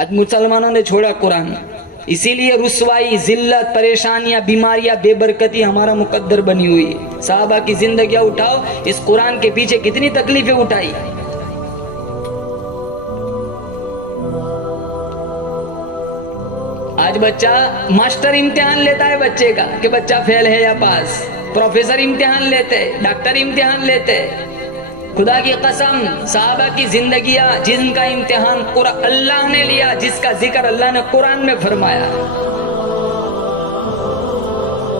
آج مسلمانوں نے چھوڑا قرآن، اسی لیے رسوائی، ذلت، پریشانیاں، بیماریاں، بے برکتی ہمارا مقدر بنی ہوئی ہے۔ صحابہ کی زندگیاں اٹھاؤ، اس قرآن کے پیچھے کتنی تکلیفیں اٹھائی۔ آج بچہ ماسٹر امتحان لیتا ہے بچے کا کہ بچہ فیل ہے یا پاس، پروفیسر امتحان لیتے، ڈاکٹر امتحان لیتے۔ خدا کی قسم، صحابہ کی زندگیاں جن کا امتحان اللہ نے لیا، جس کا ذکر اللہ نے قرآن میں فرمایا،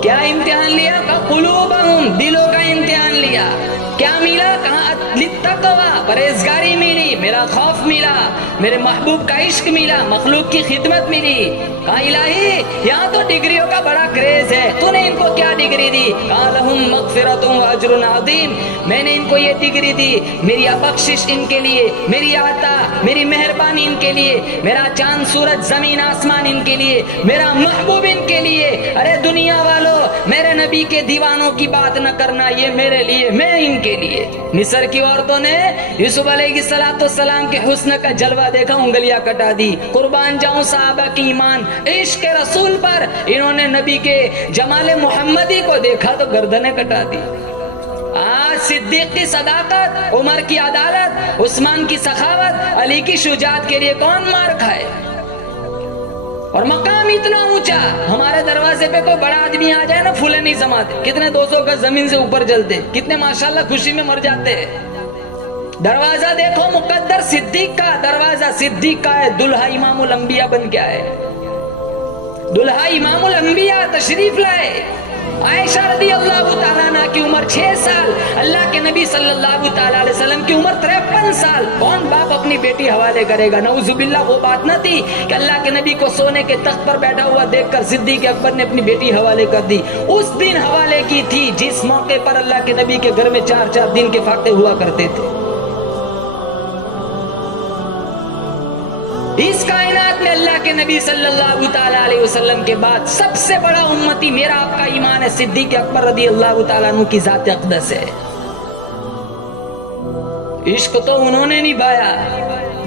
کیا امتحان لیا؟ قلوبہم، دلوں کا امتحان لیا۔ کیا ملا؟ کہاں للتقوی، پرہیزگاری ملی، میرا خوف ملا، میرے محبوب کا عشق ملا، مخلوق کی خدمت ملی۔ کہا الہی یہاں تو ڈگریوں کا بڑا کریز ہے، تو نے ان کو کیا ڈگری دی؟ کہا لہم مغفرۃ واجر عظیم، میں نے ان کو یہ ڈگری دی، میری بخشش ان کے لیے، میری عطا، میری مہربانی ان کے لیے، میرا چاند سورج زمین آسمان ان کے لیے، میرا محبوب ان کے لیے۔ ارے دنیا والوں، میرے نبی کے دیوانوں کی بات نہ کرنا، یہ میرے لیے، میں ان کے لیے۔ مصر کی عورتوں نے یوسف علیہ السلام کے حسن کا جلوہ دیکھا، انگلیاں کٹا دی۔ قربان جاؤں صحابہ کی ایمان، عشق رسول پر، انہوں نے نبی کے جمال محمدی کو دیکھا تو گردنیں کٹا دی۔ آج صدیق کی صداقت، عمر کی عدالت، عثمان کی سخاوت، علی کی شجاعت کے لیے کون مار کھائے؟ اور مقام اتنا اونچا، ہمارے دروازے پہ کوئی بڑا آدمی آ جائے نا، پھولے نہیں سماتے، کتنے 200 گز زمین سے اوپر جلتے، کتنے ماشاءاللہ خوشی میں مر جاتے ہیں۔ دروازہ دیکھو مقدر صدیق کا، دروازہ صدیق کا ہے، دلہا امام الانبیاء بن کے آئے، دلہا امام الانبیاء تشریف لائے۔ عائشہ رضی اللہ تعالیٰ عنہ کی عمر 6 سال، اللہ کے نبی صلی اللہ تعالیٰ علیہ وسلم کی عمر 53 سال۔ کون باپ اپنی بیٹی حوالے کرے گا؟ نعوذ باللہ وہ بات نہ تھی کہ اللہ کے نبی کو سونے کے تخت پر بیٹھا ہوا دیکھ کر صدیق اکبر نے اپنی بیٹی حوالے کر دی۔ اس دن حوالے کی تھی جس موقع پر اللہ کے نبی کے گھر میں 4 دن کے فاقے ہوا کرتے تھے۔ اس کائنات میں اللہ کے نبی صلی اللہ تعالیٰ علیہ وسلم کے بعد سب سے بڑا امتی میرا آپ کا ایمان ہے، صدیق اکبر رضی اللہ تعالیٰ عنہ کی ذات اقدس ہے۔ عشق تو انہوں نے نبھایا،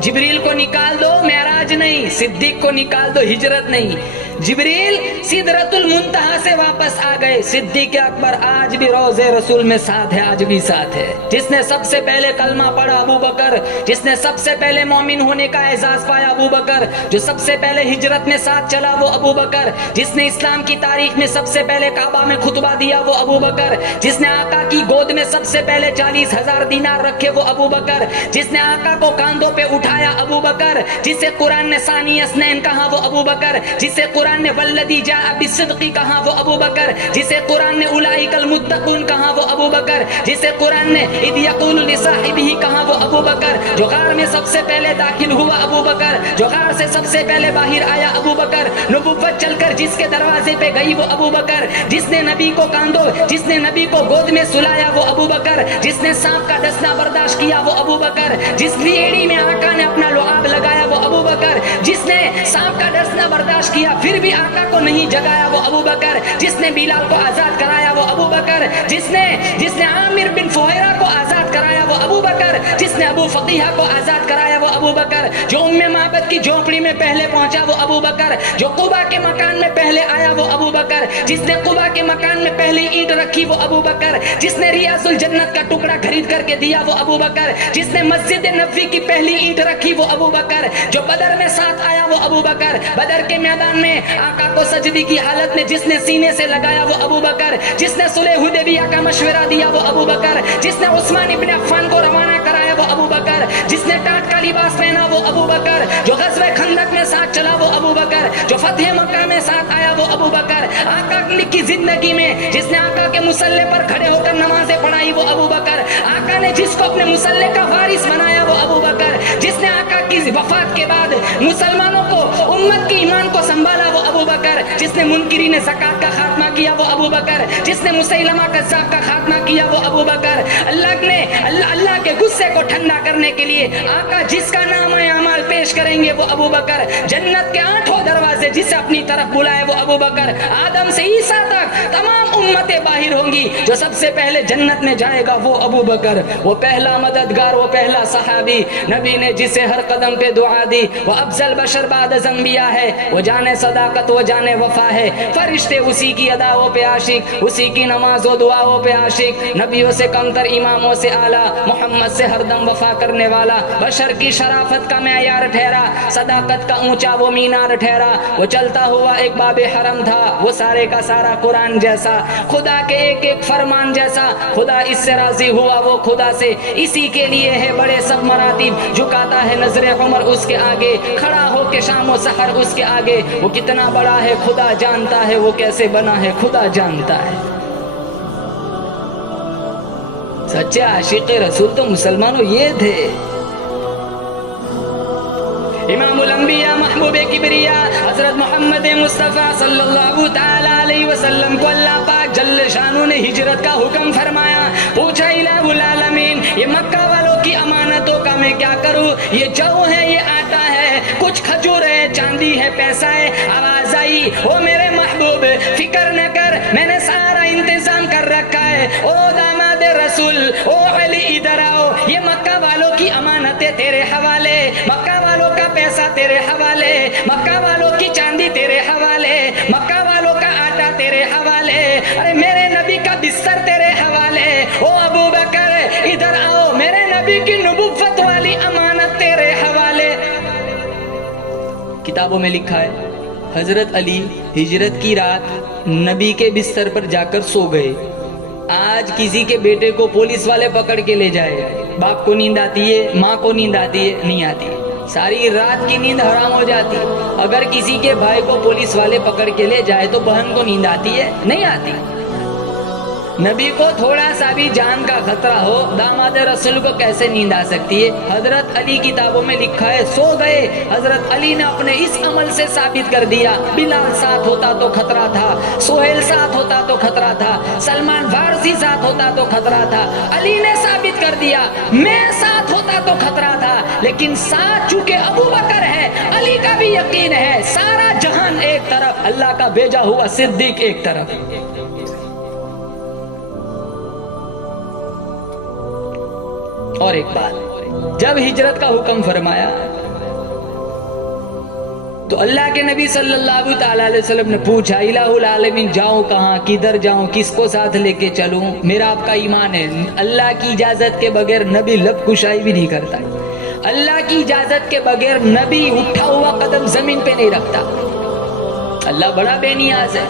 جبریل کو نکال دو معراج نہیں، صدیق کو نکال دو ہجرت نہیں۔ جبریل سدرۃ المنتہا سے واپس آ گئے، صدیق اکبر آج بھی روضے رسول میں ساتھ ہے، آج بھی ساتھ ہے۔ جس نے سب سے پہلے کلمہ پڑھا ابو بکر، جس نے سب سے پہلے مومن ہونے کا اعزاز پایا ابو بکر، جو سب سے پہلے ہجرت میں ساتھ چلا وہ ابو بکر، جس نے اسلام کی تاریخ میں سب سے پہلے کعبہ میں خطبہ دیا وہ ابو بکر، جس نے آقا کی گود میں سب سے پہلے 40,000 دینار رکھے وہ ابو بکر، جس نے آقا کو کاندھوں پہ اٹھایا ابو بکر، جسے قرآن نے ثانی اثنین کہا وہ ابو بکر، جسے قرآن نے والذی جاء بالصدق کہا وہ ابو بکر، جسے قرآن نے اولئک المتقون کہا وہ ابو بکر، جسے قرآن نے اذ یقول لصاحبہ کہا وہ ابو بکر، جو غار میں سب سے پہلے داخل ہوا ابو بکر، جو غار سے سب سے پہلے باہر آیا ابو بکر، نبوت چل کر جس کے دروازے پہ گئی وہ ابو بکر، جس نے نبی کو کاندھوں، جس نے نبی کو گود میں سلایا وہ ابو بکر، جس نے سانپ کا ڈسنا برداشت کیا وہ ابو بکر، جس لیڑی میں آقا نے اپنا لعاب لگایا وہ ابو بکر، جس نے سانپ کا ڈسنا برداشت کیا پھر بھی آقا کو نہیں جگایا وہ ابو بکر، جس نے بلال کو آزاد کرایا وہ ابو بکر، جس نے عامر بن فہیرہ کو آزاد کرایا وہ ابو بکر، جس نے ابو فقیہ کو آزاد کرایا وہ ابو بکر، جو ام معبد کی جھونپڑی میں پہلے پہنچا وہ ابو بکر، جو قبا کے مکان میں پہلے آیا وہ ابو بکر، جس نے قبا کے مکان میں پہلی اینٹ رکھی وہ ابو بکر، جس نے ریاض الجنت کا ٹکڑا خرید کر کے دیا وہ ابو بکر، جس نے مسجد نبوی کی پہلی اینٹ رکھی وہ ابو بکر، جو بدر میں ساتھ آیا وہ ابو بکر، بدر کے میدان میں آقا کو سجدی کی حالت میں جس نے سینے سے لگایا وہ ابو بکر، جس نے صلح حدیبیہ کا مشورہ دیا وہ ابو بکر، جس نے عثمان ابن عفان کو روانہ کرایا وہ ابو بکر، جس نے ٹاٹ کا لباس پہنا وہ ابو بکر، جو غزوہ خندق میں ساتھ چلا وہ ابو بکر، جو فتح مکہ میں ساتھ آیا وہ ابو بکر، آقا کی زندگی میں جس نے آقا کے مصلی پر کھڑے ہو کر نمازیں پڑھائی وہ ابو بکر، آقا نے جس کو اپنے مصلی کا وارث بنایا وہ ابو بکر، جس نے آقا کی وفات کے بعد مسلمانوں کو، امت کی ایمان کو سنبھالا وہ ابو بکر، جس نے منکرین زکات کا خاتمہ کیا وہ ابو بکر، جس نے مسیلمہ کذاب کا خاتمہ کیا وہ ابو بکر، اللہ کے غصے کو ٹھنڈا کر کرنے کے لیے آقا جس کا نام اعمال پیش کریں گے وہ ابو بکر، جنت کے 8 دروازے جسے اپنی طرف بلائے وہ ابو بکر، آدم سے عیسیٰ تک تمام امتیں باہر ہوں گی، جو سب سے پہلے جنت میں جائے گا وہ ابو بکر، وہ پہلا مددگار، وہ پہلا صحابی، نبی نے جسے ہر قدم پہ دعا دی، وہ افضل بشر بعد از انبیاء ہے، وہ جانے صداقت، وہ جانے وفا ہے، فرشتے اسی کی اداؤں پہ عاشق، اسی کی نماز و دعاؤں پہ عاشق، نبیوں سے کمتر، اماموں سے اعلیٰ، محمد سے ہر دم وفا کرنے والا، بشر کی شرافت کا معیار ٹھہرا، صداقت کا اونچا وہ مینار ٹھہرا، وہ چلتا ہوا ایک باب حرم تھا، وہ سارے کا سارا قرآن جیسا، خدا کے ایک ایک فرمان جیسا، خدا اس سے راضی ہوا وہ خدا سے، اسی کے لیے ہے بڑے سب مراتب، جھکاتا ہے نظر عمر اس کے آگے، کھڑا ہو کے شام و سحر اس کے آگے، وہ کتنا بڑا ہے خدا جانتا ہے، وہ کیسے بنا ہے خدا جانتا ہے۔ سچے عاشق رسول تو مسلمانوں یہ تھے۔ امام الانبیاء محبوب کبریا حضرت محمد مصطفیٰ صلی اللہ تعالی علیہ وسلم کو اللہ پاک جل شانہ نے ہجرت کا حکم فرمایا، پوچھا الہ العالمین یہ مکہ والوں کی امانتوں کا میں کیا کروں، یہ جو ہے یہ آٹا ہے، کچھ کھجور ہے، چاندی ہے، پیسہ ہے، آواز آئی او میرے محبوب فکر نہ کر میں نے سارا انتظام کر رکھا ہے، او داماد رسول او علی ادھر آؤ، یہ مکہ والوں کی امانتیں تیرے حوالے، مکہ والوں کا پیسہ تیرے حوالے، مکہ والوں کی چاندی تیرے حوالے، مکہ والوں کا آٹا تیرے حوالے، ارے میرے نبی کا بستر تیرے حوالے، او ابو بکر ادھر آؤ میرے نبی کی نبوت والی امانت تیرے حوالے۔ کتابوں میں لکھا ہے حضرت علی ہجرت کی رات نبی کے بستر پر جا کر سو گئے۔ آج کسی کے بیٹے کو پولیس والے پکڑ کے لے جائے، باپ کو نیند آتی ہے، ماں کو نیند آتی ہے، نہیں آتی، ساری رات کی نیند حرام ہو جاتی۔ اگر کسی کے بھائی کو پولیس والے پکڑ کے لے جائے تو بہن کو نیند آتی ہے، نہیں آتی۔ نبی کو تھوڑا سا بھی جان کا خطرہ ہو داماد رسول کو کیسے نیند آ سکتی ہے؟ حضرت علی کتابوں میں لکھا ہے سو گئے، حضرت علی نے اپنے اس عمل سے ثابت کر دیا، بلال ساتھ ہوتا تو خطرہ تھا، سہیل ساتھ ہوتا تو خطرہ تھا، سلمان فارسی ساتھ ہوتا تو خطرہ تھا، علی نے ثابت کر دیا میں ساتھ ہوتا تو خطرہ تھا، لیکن ساتھ چونکہ ابو بکر ہے، علی کا بھی یقین ہے، سارا جہان ایک طرف، اللہ کا بھیجا ہوا صدیق ایک طرف۔ اور ایک بات، جب ہجرت کا حکم فرمایا تو اللہ کے نبی صلی اللہ تعالی علیہ وسلم نے پوچھا الہ العالمین جاؤں کہاں، کدھر جاؤں، کس کو ساتھ لے کے چلوں؟ میرا آپ کا ایمان ہے اللہ کی اجازت کے بغیر نبی لب کشائی بھی نہیں کرتا، اللہ کی اجازت کے بغیر نبی اٹھا ہوا قدم زمین پہ نہیں رکھتا، اللہ بڑا بے نیاز ہے۔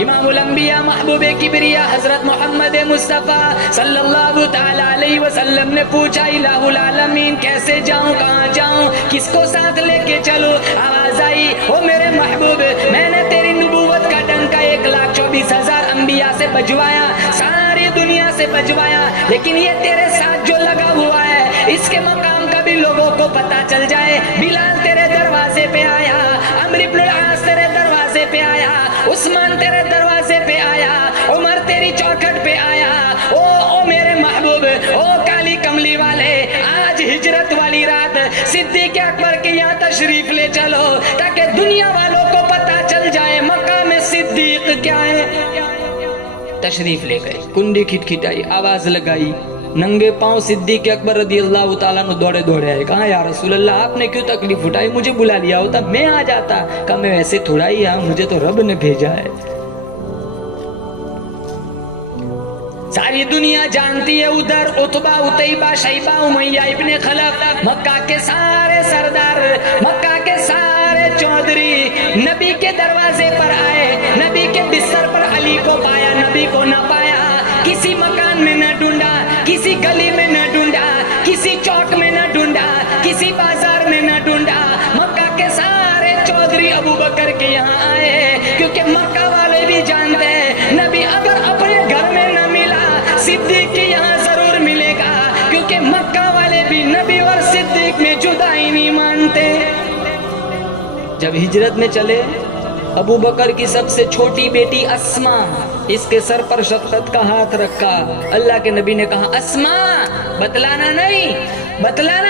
امام الانبیاء محبوب کبریا حضرت محمد مصطفیٰ صلی اللہ تعالی علیہ وسلم نے پوچھا الہ العالمین کیسے جاؤں، کہاں جاؤں، کس کو ساتھ لے کے چلوں؟ آواز آئی او میرے محبوب میں نے تیری نبوت کا ڈنکا 1,24,000 انبیاء سے بجوایا، ساری دنیا سے بجوایا، لیکن یہ تیرے ساتھ جو لگا ہوا ہے اس کے مقام کا بھی لوگوں کو پتا چل جائے۔ بلال تیرے دروازے پہ آیا، عمرو بن العاص تیرے دروازے پہ آیا، عثمان تیرے دروازے پہ آیا، عمر تیری چوکھٹ پہ آیا، او میرے محبوب او کالی کملی والے آج ہجرت والی رات صدیق اکبر کے یہاں تشریف لے چلو تاکہ دنیا والوں کو پتا چل جائے مقام صدیق کیا ہے۔ تشریف لے گئے، کنڈی کھٹکھٹائی، آواز لگائی، ننگے پاؤں صدیق اکبر رضی اللہ تعالیٰ نے دوڑے دوڑے آئے، کہا یا رسول اللہ آپ نے کیوں تکلیف اٹھائی، مجھے بلا لیا ہوتا میں آ جاتا۔ کہا میں ویسے تھوڑا ہی ہوں، مجھے تو رب نے بھیجا ہے۔ ساری دنیا جانتی ہے ادھر عتبہ اتیبہ شیبہ امیہ ابن خلف مکہ کے سارے سردار، مکہ کے سارے چودھری نبی کے دروازے پر آئے، نبی کے بستر پر علی کو پایا، نبی کو نہ پایا، کسی مکان میں نہ ڈھونڈا، کسی گلی میں نہ ڈھونڈا، کسی چوک میں نہ ڈھونڈا، کسی بازار میں نہ ڈھونڈا، مکہ کے سارے چودھری ابو بکر کے یہاں آئے، کیونکہ مکہ والے بھی جانتے ہیں نبی اگر اپنے گھر میں نہ ملا صدیق کے یہاں ضرور ملے گا، کیونکہ مکہ والے بھی نبی اور صدیق میں جدائی نہیں مانتے۔ جب ہجرت میں چلے ابو بکر کی سب سے چھوٹی بیٹی اسما اس کے سر پر شفقت کا ہاتھ رکھا. اللہ کے نبی نے کہا اسما بتلانا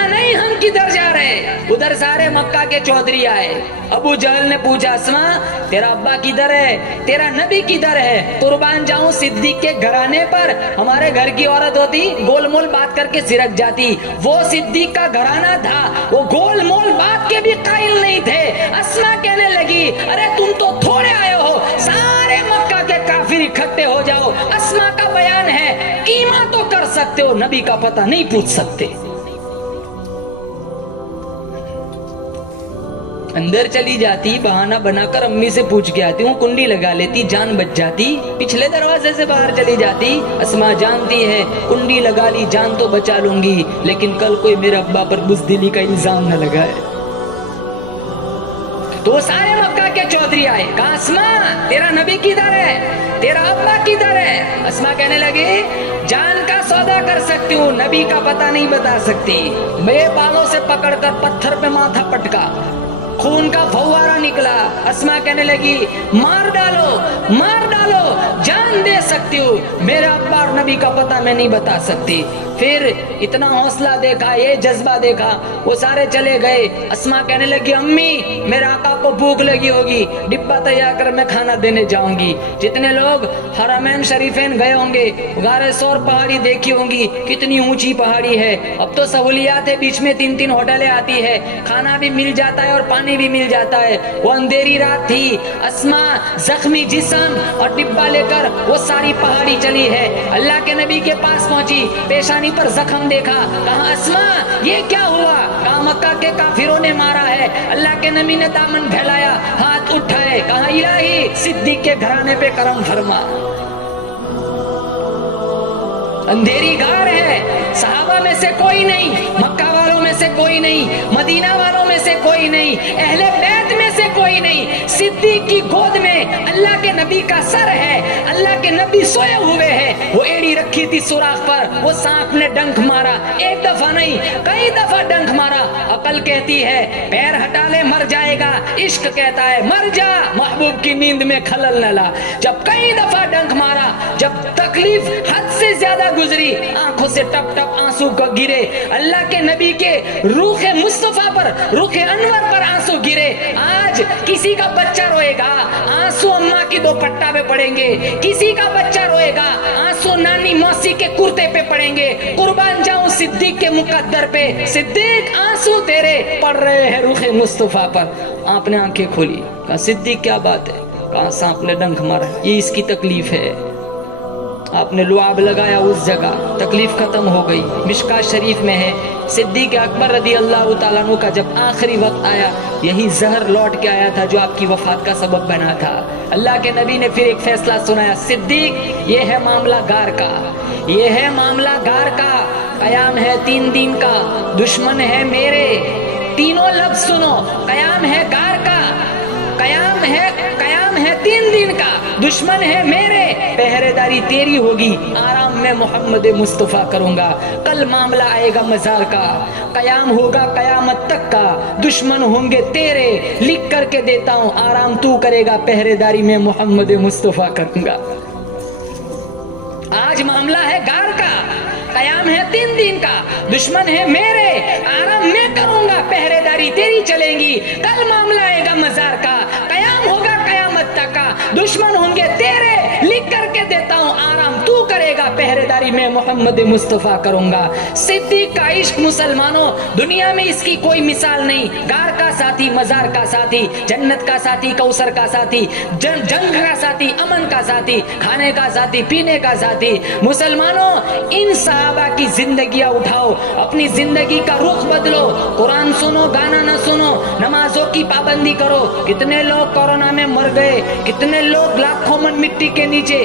نہیں ہم کدھر جا رہے. ادھر سارے مکہ کے چودھری آئے. ابو جہل نے پوچھا اسما تیرا ابا کدھر ہے, تیرا نبی کدھر ہے؟ قربان جاؤں صدیق کے گھرانے پر ہمارے گھر کی عورت ہوتی گول مول بات کر کے سرک جاتی. وہ صدیق کا گھرانہ تھا, وہ گول مول بات کے بھی قائل نہیں تھے. اسما کہنے لگی ارے تم تو تھوڑے آئے ہو, سارے مکہ کے کافر اکٹھے ہو جاؤ. اسما کا بیان ہے کیما تو کر سکتے ہو, نبی کا پتہ نہیں پوچھ سکتے. اندر چلی جاتی, بہانہ بنا کر امی سے پوچھ کے آتی ہوں, کنڈی لگا لیتی, جان بچ جاتی. پچھلے دروازے سے باہر چلی جاتی. اسما جانتی ہے کنڈی لگا لی جان تو بچا لوں گی, لیکن کل کوئی میرے ابا پر بزدلی کا الزام نہ لگائے. تو سارے مکہ کے چودھری آئے, کہا اسما تیرا نبی کدھر ہے, تیرا ابا کدھر ہے؟ اسما کہنے لگے جان کا سودا کر سکتی ہوں, نبی کا پتہ نہیں بتا سکتی. میں بالوں سے پکڑ کر پتھر پہ ماتھا پٹکا, خون کا فوارہ نکلا. اسما کہنے لگی مار ڈالو جان دے سکتی ہوں, میرا ابا اور نبی کا پتہ میں نہیں بتا سکتی. پھر اتنا حوصلہ دیکھا, یہ جذبہ دیکھا, وہ سارے چلے گئے. اسما کہنے لگی امی میرے آقا کو بھوک لگی ہوگی, ڈبہ تیار کر میں کھانا دینے جاؤں گی. جتنے لوگ حرمین شریفین گئے ہوں گے, غار سور پہاڑی دیکھی ہوں گی, کتنی اونچی پہاڑی ہے. اب تو سہولیات ہے, بیچ میں 3 ہوٹلیں آتی ہے, کھانا بھی مل جاتا ہے اور پانی بھی مل جاتا ہے. وہ اندھیری رات تھی, اسما زخمی جسم اور ڈبہ لے کر وہ ساری پہاڑی چلی ہے. اللہ کے نبی کے پاس پہنچی, پیشانی پر زخم دیکھا, کہا اسما یہ کیا ہوا؟ کہا مکہ کے کافروں نے مارا ہے. اللہ کے نبی نے دامن پھیلایا, ہاتھ اٹھائے, کہا الہی صدیق کے گھرانے پہ کرم فرما. اندھیری غار ہے, صحابہ میں سے کوئی نہیں, مکہ والوں میں سے کوئی نہیں, مدینہ والوں میں سے کوئی نہیں, اہل بیت میں سے کوئی نہیں. صدیق کی گود میں اللہ کے نبی کا سر ہے, اللہ کے نبی سوئے ہوئے ہیں. وہ ایڑی رکھی تھی سوراخ پر, وہ سانپ نے ڈنک مارا, ایک دفعہ نہیں کئی دفعہ ڈنک مارا. عقل کہتی ہے پیر ہٹا لے مر جائے گا, عشق کہتا ہے مر جا, محبوب کی نیند میں خلل نہ لا. جب کئی دفعہ ڈنک مارا, جب تکلیف حد سے زیادہ گزری, آنکھوں سے ٹپ ٹپ آنسو کو گرے, اللہ کے نبی کے روح مصطفیٰ پر, روح انور پر آنسو گرے. آج کسی کا بچہ روئے گا, آنسو اماں کی دوپٹہ پہ پڑیں گے. کسی کا بچہ روئے گا, آنسو نانی موسی کے کرتے پہ پڑیں گے. قربان جاؤں صدیق کے مقدر پہ, صدیق آنسو تیرے پڑ رہے ہیں روح مصطفیٰ پر. آپ نے آنکھیں کھولی, کہا صدیق کیا بات ہے؟ کہا سانپ نے ڈنک مارا, یہ اس کی تکلیف ہے. آپ نے لعاب لگایا اس جگہ, تکلیف ختم ہو گئی. مشکات شریف میں ہے صدیق اکبر رضی اللہ تعالیٰ عنہ کا جب آخری وقت آیا, یہی زہر لوٹ کے آیا تھا جو آپ کی وفات کا سبب بنا تھا. اللہ کے نبی نے پھر ایک فیصلہ سنایا, صدیق یہ ہے معاملہ غار کا, یہ ہے معاملہ غار کا. قیام ہے 3 دن کا, دشمن ہے میرے. تینوں لفظ سنو, قیام ہے غار کا, قیام ہے 3 دن کا, دشمن ہے میرے, پہرے داری تیری ہوگی, آرام میں محمد مصطفیٰ کروں گا. کل معاملہ آئے گا مزار کا, قیام ہوگا قیامت تک کا, دشمن ہوں گے تیرے, لکھ کر کے دیتا ہوں, آرام تو کرے گا, پہرے داری میں محمد مصطفیٰ کروں گا. آج معاملہ ہے غار کا, قیام ہے 3 دن کا, دشمن ہے میرے, آرام میں کروں گا, پہرے داری تیری چلیں گی. کل معاملہ آئے گا مزار کا, قیام ہوگا قیامت تک کا, دشمن ہوں گے تیرے, لکھ کر کے دیتا ہوں, آرام تو کرے گا, پہرے داری میں محمد مصطفیٰ کروں گا. صدیق کا عشق مسلمانوں دنیا میں اس کی کوئی مثال نہیں. غار کا ساتھی, مزار کا ساتھی, جنت کا ساتھی, کوثر کا ساتھی, جنگ کا ساتھی, امن کا ساتھی, کھانے کا ساتھی, پینے کا ساتھی. مسلمانوں ان صحابہ کی زندگیاں اٹھاؤ, اپنی زندگی کا رخ بدلو. قرآن سنو, گانا نہ سنو, نمازوں کی پابندی کرو. کتنے لوگ کورونا میں مر گئے, کتنے لوگ لاکھوں من مٹی کے نیچے,